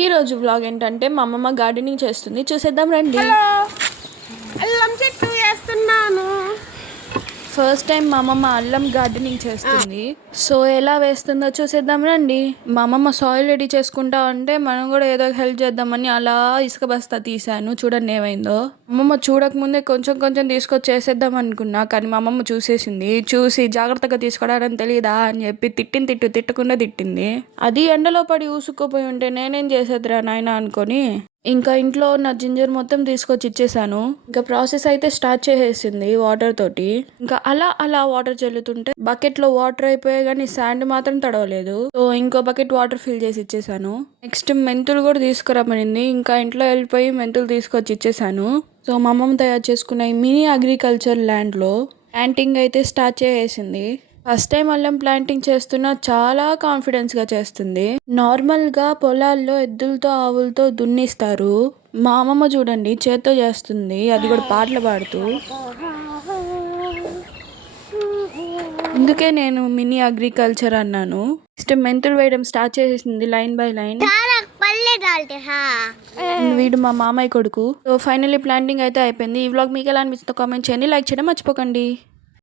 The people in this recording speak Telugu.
ఈ రోజు వ్లాగ్ ఏంటంటే మా అమ్మమ్మ గార్డెనింగ్ చేస్తుంది, చూసేద్దాం రండి. అల్లం చెట్టు వేస్తున్నాను. ఫస్ట్ టైం మా అమ్మమ్మ అల్లం గార్డెనింగ్ చేస్తుంది. సో ఎలా వేస్తుందో చూసేద్దాం రండి. మా అమ్మమ్మ సాయిల్ రెడీ చేసుకుంటా అంటే మనం కూడా ఏదో హెల్ప్ చేద్దామని అలా ఇసుక బస్తా తీసాను. చూడండి ఏమైందో. అమ్మమ్మ చూడక ముందే కొంచెం కొంచెం తీసుకొచ్చి చేసేద్దాం అనుకున్నా, కానీ మా అమ్మమ్మ చూసేసింది. చూసి జాగ్రత్తగా తీసుకోవడానికి తెలియదా అని చెప్పి తిట్టకుండా తిట్టింది. అది ఎండలో పడి ఊసుకుపోయి ఉంటే నేనేం చేసేదిరా నాయన అనుకొని ఇంకా ఇంట్లో ఉన్న జింజర్ మొత్తం తీసుకొచ్చి ఇచ్చేసాను. ఇంకా ప్రాసెస్ అయితే స్టార్ట్ చేసేసింది వాటర్ తోటి. ఇంకా అలా వాటర్ చల్లుతుంటే బకెట్ లో వాటర్ అయిపోయాయి కానీ శాండ్ మాత్రం తడవలేదు. సో ఇంకో బకెట్ వాటర్ ఫిల్ చేసి ఇచ్చేసాను. నెక్స్ట్ మెంతులు కూడా తీసుకురమ్మనింది. ఇంకా ఇంట్లో వెళ్ళిపోయి మెంతులు తీసుకొచ్చి ఇచ్చేసాను. సో మా అమ్మమ్మ తయారు చేసుకున్న ఈ మినీ అగ్రికల్చర్ ల్యాండ్ లో ప్లాంటింగ్ అయితే స్టార్ట్ చేసేసింది. ఫస్ట్ టైం అల్లం ప్లాంటింగ్ చేస్తున్నా చాలా కాన్ఫిడెన్స్ గా చేస్తుంది. నార్మల్ గా పొలాల్లో ఎద్దులతో ఆవులతో దున్నిస్తారు. మా అమ్మమ్మ చూడండి చేత్తో చేస్తుంది, అది కూడా పాటలు పాడుతూ. అందుకే నేను మినీ అగ్రికల్చర్ అన్నాను. నెక్స్ట్ మెంతులు వేయడం స్టార్ట్ చేసేసింది లైన్ బై లైన్. వీడు మా మామయ్య కొడుకు. సో ఫైనల్లీ ప్లాంటింగ్ అయితే అయిపోయింది. ఈ వ్లాగ్ మీకు ఎలా అనిపిస్తుందో కామెంట్ చేయండి, లైక్ చేయడం మర్చిపోకండి.